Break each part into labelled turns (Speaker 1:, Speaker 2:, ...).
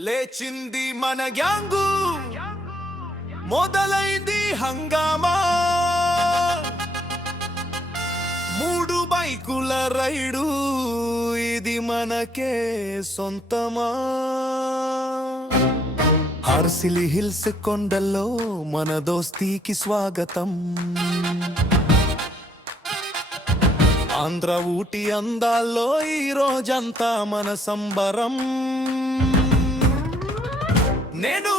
Speaker 1: లేచింది మన గ్యాంగు. మొదలైంది హంగామా. మూడు బైకుల రైడు ఇది మనకే సొంతమా. హార్సిలి హిల్స్ కొండల్లో మన దోస్తీకి స్వాగతం. ఆంధ్ర ఊటి అందాల్లో ఈ రోజంతా మన సంబరం. నేను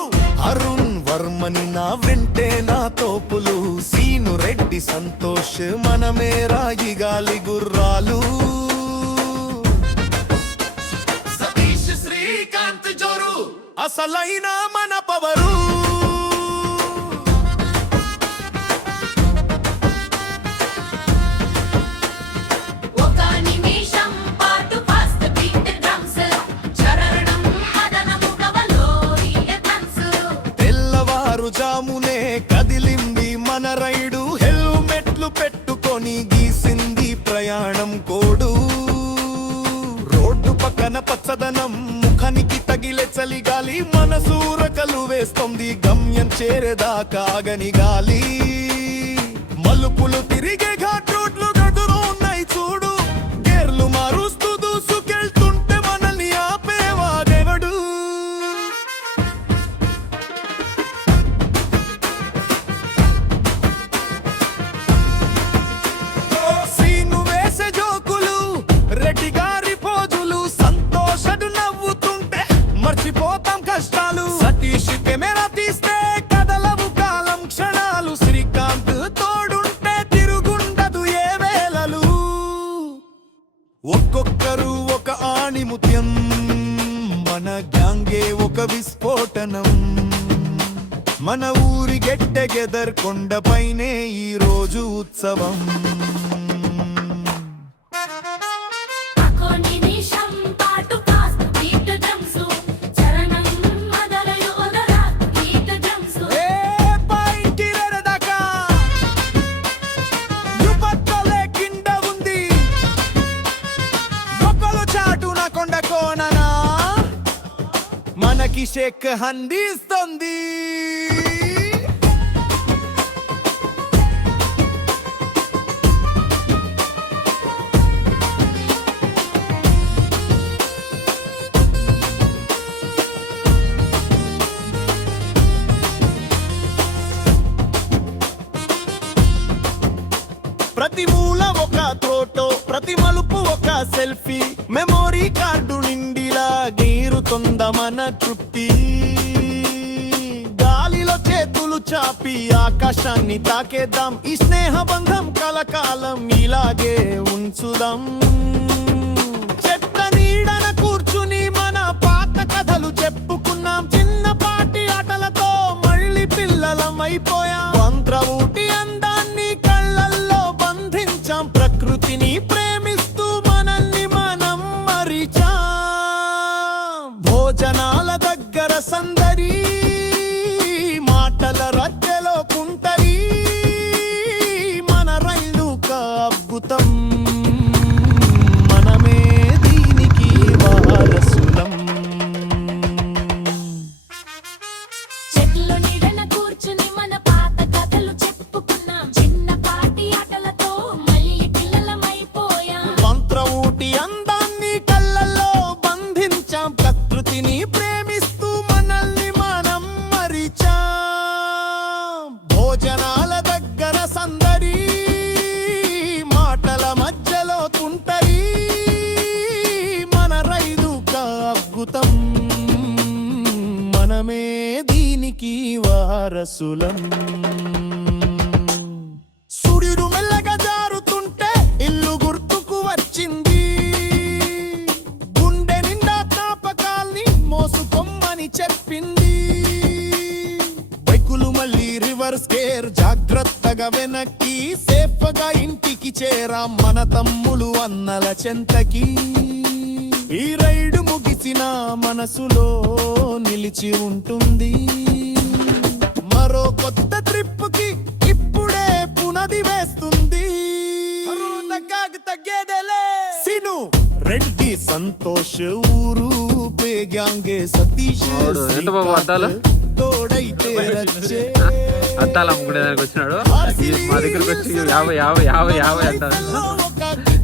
Speaker 1: అరుణ్ వర్మని నా వెంటే నా తోపులు. సీను రెడ్డి సంతోష్ మనమే రాగి గాలి గుర్రాలు. సతీష్ శ్రీకాంత్ జోరు అసలైన మన పవరు. పచ్చదనం ముఖానికి తగిలే చలిగాలి మనసూరకలు వేస్తుంది గమ్యం చేరేదాకాగని గాలి. మలుపులు తిరిగే ఘాట్ రోడ్లు ఒక్కొక్కరు ఒక ఆణిముత్యం. మన గ్యాంగే ఒక విస్ఫోటనం. మన ఊరి గెట్టెగెదర్ కొండపైనే ఈరోజు ఉత్సవం. అభిషేక్ అందిస్తుంది. హందిస్తుంది ప్రతి మూల ఒక త్రోటో ప్రతి మలుపు ఒక సెల్ఫీ గీరుతుంద తృప్తి? గాలిలో చేతులు చాపి ఆకాశాన్ని తాకేద్దాం. ఈ స్నేహ బంధం కలకాలం ఇలాగే ఉంచుదాం. చెట్ల నీడన కూర్చుని మన పాత కథలు చెప్పుకున్నాం. చిన్నపాటి ఆటలతో మళ్ళీ పిల్లలం అయిపోయాం. మంత్ర ఊటి భోజనాల దగ్గర సందరి మాటల రచ్చ దీనికి వారసులం. సూర్యుడు మెల్లగా జారుతుంటే ఇల్లు గుర్తుకు వచ్చింది. గుండె నిండా జ్ఞాపకాల్ని మోసుకొమ్మని చెప్పింది. బైకులు మళ్ళీ రివర్స్ కేర్ జాగ్రత్తగా వెనక్కి సేఫ్గా ఇంటికి చేరా మన తమ్ములు అన్నల చెంతకి. ఈ రైడు ముగిసిన మనసులో నిలిచి ఉంటుంది. మరో కొత్త ట్రిప్కి ఇప్పుడే పునది వేస్తుంది. సిను రెడ్డి
Speaker 2: సంతోష్ ఊరు పే గ్యాంగే సతీష్? తోడైతే రచ్చే
Speaker 3: అమ్ముకునేదానికి వచ్చినాడు? మా దగ్గరకు వచ్చి యాభై యాభై యాభై యాభై అంటారు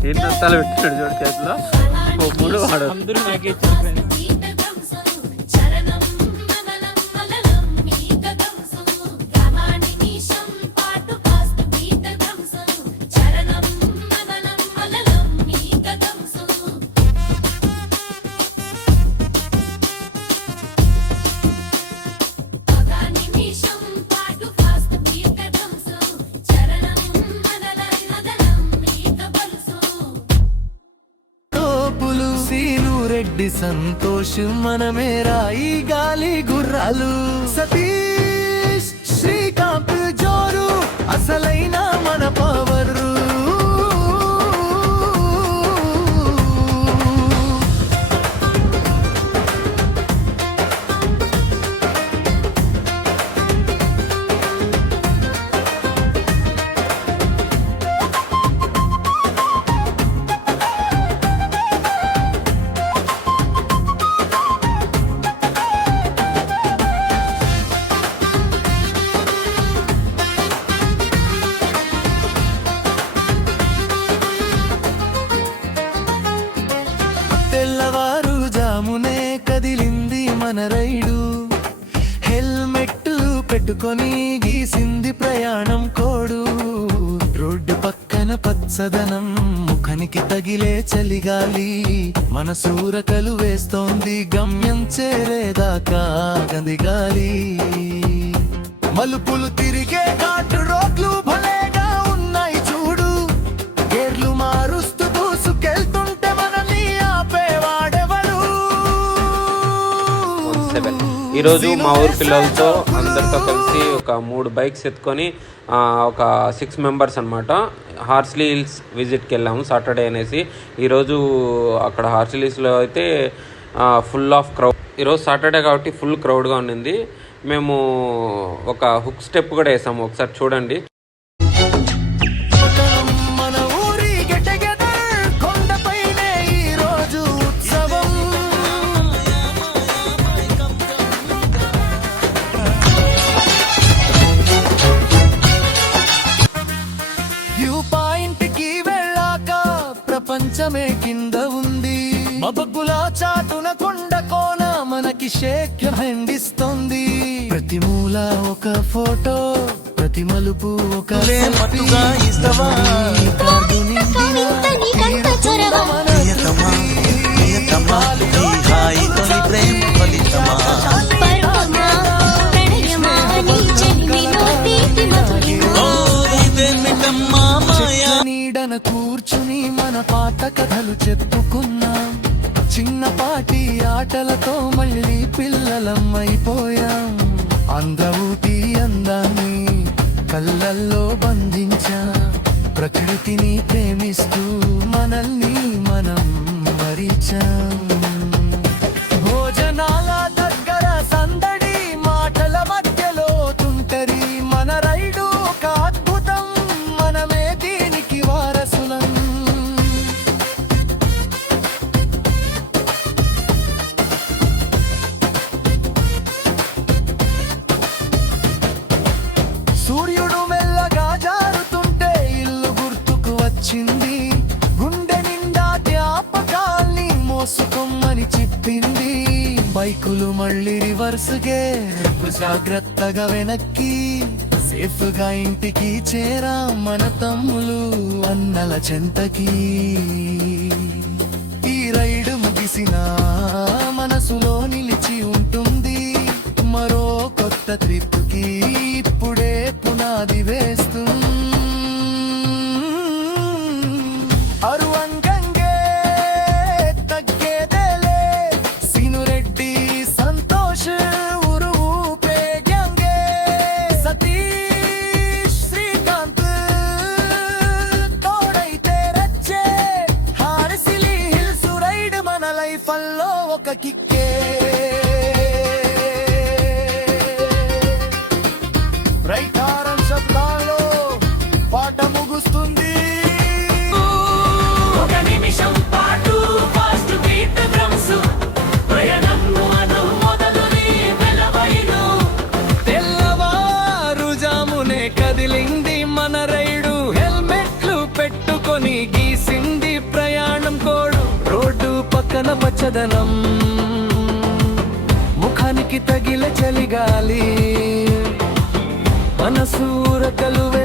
Speaker 3: ఎన్ని అద్దాలు పెట్టినాడు చూడు చేతిలో? ఓ వాడు
Speaker 4: అందరూ నాకే ఇచ్చారు
Speaker 2: సంతోషం మనమే రాయి గాలి గుర్రాలు. సతీ పచ్చదనం ముఖానికి తగిలే చలిగాలి. మన సూరకలు వేస్తోంది గమ్యం చేరేదాకా గదిగాలి మలుపులు తిరిగే ఘాటు రోడ్లు భలేగా ఉన్నాయి చూడు. గేర్లు మారుస్తూ దూసుకెళ్తుంటే మనల్ని ఆపేవాడెవరు?
Speaker 3: ఈరోజు మా ఊరు పిల్లలతో అందరితో కలిసి ఒక మూడు బైక్స్ ఎత్తుకొని ఒక సిక్స్ మెంబర్స్ అనమాట హార్స్లీ హిల్స్ విజిట్కి వెళ్ళాము సాటర్డే అనేసి. ఈరోజు అక్కడ హార్స్లీ హిల్స్లో అయితే ఫుల్ ఆఫ్ క్రౌడ్ ఈరోజు సాటర్డే కాబట్టి ఫుల్ క్రౌడ్గా ఉండింది. మేము ఒక హుక్ స్టెప్ కూడా వేసాము. ఒకసారి చూడండి.
Speaker 2: షేక్ హండిస్తోంది ప్రతి మూల ఒక ఫోటో ప్రతి మలుపు ఒక కూర్చుని మన పాత కథలు చెప్పుకున్నాం చిన్నపాటి ఆటలతో మళ్ళీ పిల్లలమ్మైపోయాం అందరూటి అందాన్ని కళ్ళల్లో బంధించా ప్రకృతిని ప్రేమిస్తూ మనల్ని మనం మరిచాం. జ్ఞాపకాల్ని మోసుకోమని చెప్పింది. బైకులు మళ్ళీ రివర్స్ గే జాగ్రత్తగా వెనక్కి. సేఫ్గా ఇంటికి చేరా మన తమ్ములు అన్నల చెంతకి. ఈ రైడ్ ముగిసిన మనసులో నిలిచి ఉంటుంది. మరో కొత్త ట్రిప్కి ఇప్పుడే పునాదివే కిక్కే రైట్ కిక్కే పచ్చదనం. ముఖానికి తగిల చలిగాలి. మనసూర కలువ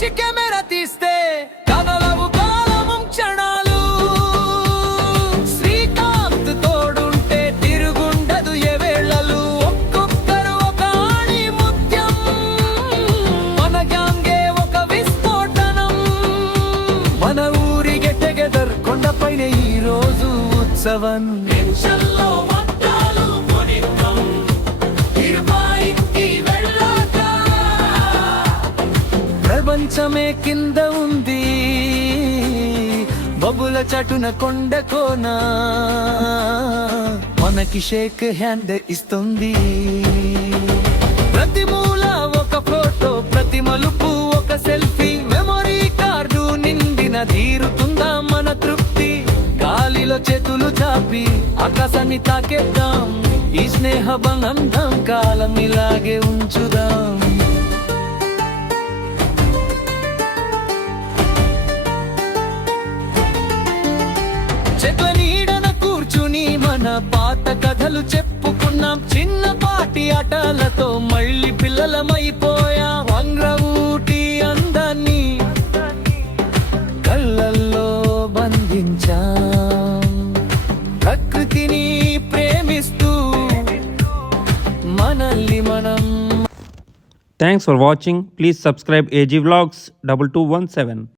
Speaker 2: సతీష్ కెమెరా తీస్తే కదలవు కాలము క్షణాలు. శ్రీకాంత్ తోడుంటే తిరుగుండదు ఏ వేళలు. ఒక్కొక్కరు ఒక ఆణి ముత్యం. మన గ్యాంగే ఒక విస్ఫోటనం మన ఊరి గెట్ టుగెదర్ కొండపైన ఈ రోజు ఉత్సవం. ప్రపంచమే కింద ఉంది. బబుల చటున కొండ కోన మనకి షేక్ హ్యాండ్ ఇస్తుంది. ప్రతి మూల ఒక ఫోటో ప్రతి మలుపు ఒక సెల్ఫీ. మెమొరీ కార్డు నిండిన తీరుతుందా మన తృప్తి? గాలిలో చేతులు చాపి ఆకాశాన్ని తాకేద్దాం. ఈ స్నేహ బంధం కాలం ఇలాగే ఉంచుదాం. కథలు చెప్పుకున్నాం. చిన్నపాటి ఆటలతో మళ్ళీ పిల్లలమైపోయాం. వంగ్ర ఊటి అందాన్ని కళ్ళల్లో బంధించాం. ప్రకృతిని ప్రేమిస్తూ మనల్ని మనం
Speaker 3: thanks for watching please subscribe AG vlogs double two one seven